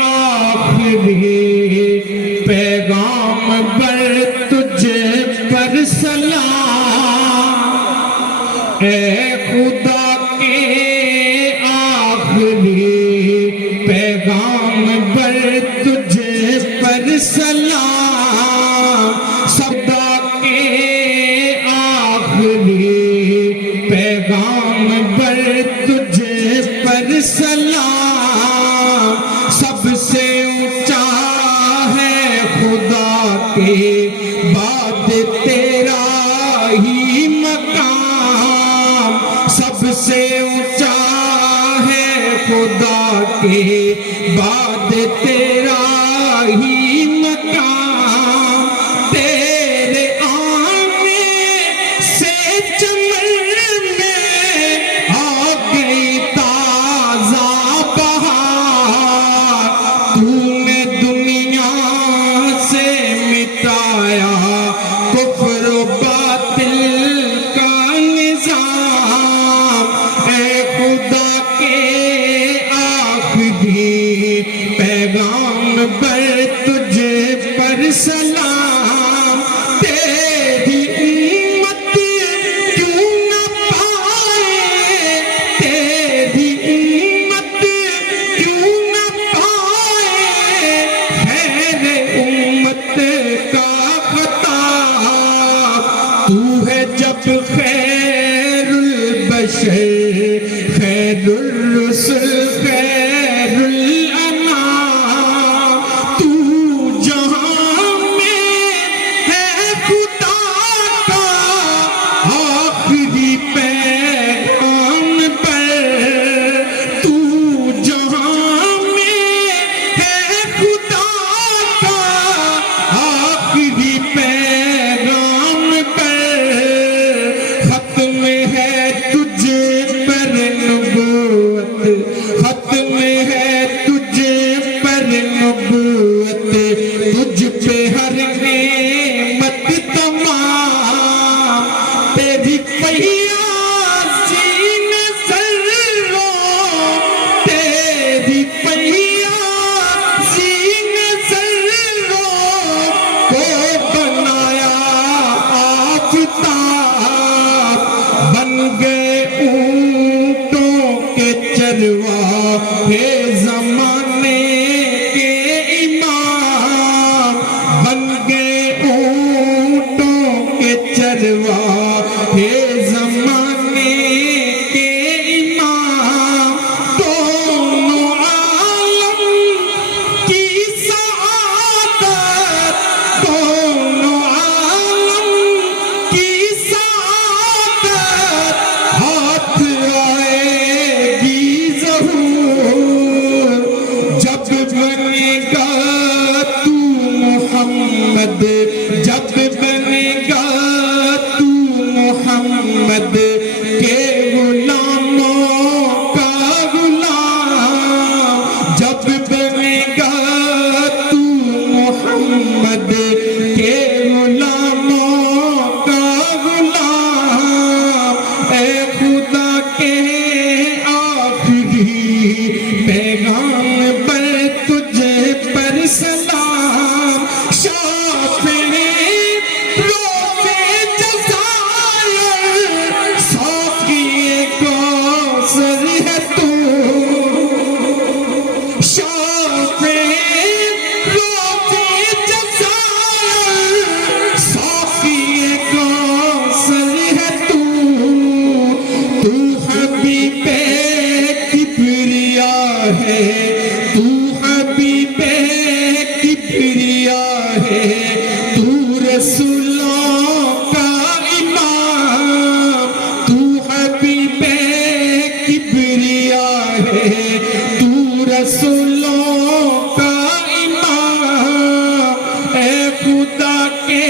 آخری پیغام بر تجھے پر سلام، اے خدا کے آخری پیغام بر تجھے پر سلام، خدا کے آخری پیغام بر تجھے پر سلام، سب سے اونچا ہے خدا کے بعد تیرا ہی مقام، سب سے اونچا ہے خدا کے بعد تیرا ہی مقام، تیرے آنے سے چمن میں آ گئی تازہ بہار، تو نے دنیا سے مٹایا کفر و باطل کا نظام، اے خدا کے آخری پیغام پر تجھے پر سلام، تیری امت کیوں نہ پائے، تیری امت کیوں نہ پائے خیر امت کا خطاب، تو ہے جب خیر البشر خیر الرسل خیر الانام، تو جہاں میں ہے خدا کا آخری پیغام پر، تو جہاں میں ہے خدا کا آخری پیغام پر، ختم ہے تجھ پر نبوت، ختم ہے تجھ پر نبوت، تجھ پہ ہر نعمت تمام، تیری پیاسی نظروں، تیری پیاسی نظروں کو بنایا آفتاب، بن گئے اونٹوں کے چرواہے زمانے کے امام، بن گئے اونٹوں کے چرواہے زمانے کے امام، دونوں عالم کی سعادت، دونوں عالم کی سعادت ہاتھ آئے گی ظہور، جب بنے گا تو محمد، جب بنے گا تو محمد کے غلاموں کا غلام، جب بنے گا تو محمد کے غلاموں کا غلام، اے خدا کے آخری پیغام پر تجھے پر سلام، شافعِ روضِ جزائر ساقیِ کوثر ہے تو، شافعِ روضِ جزائر ساقیِ کوثر ہے تو، تو حبیبِ کبریا ہے، تو حبیبِ کبریا ہے، تو رسولوں کا امام، تو حبیبِ کبریا ہے، تو رسولوں کا امام، اے خدا کے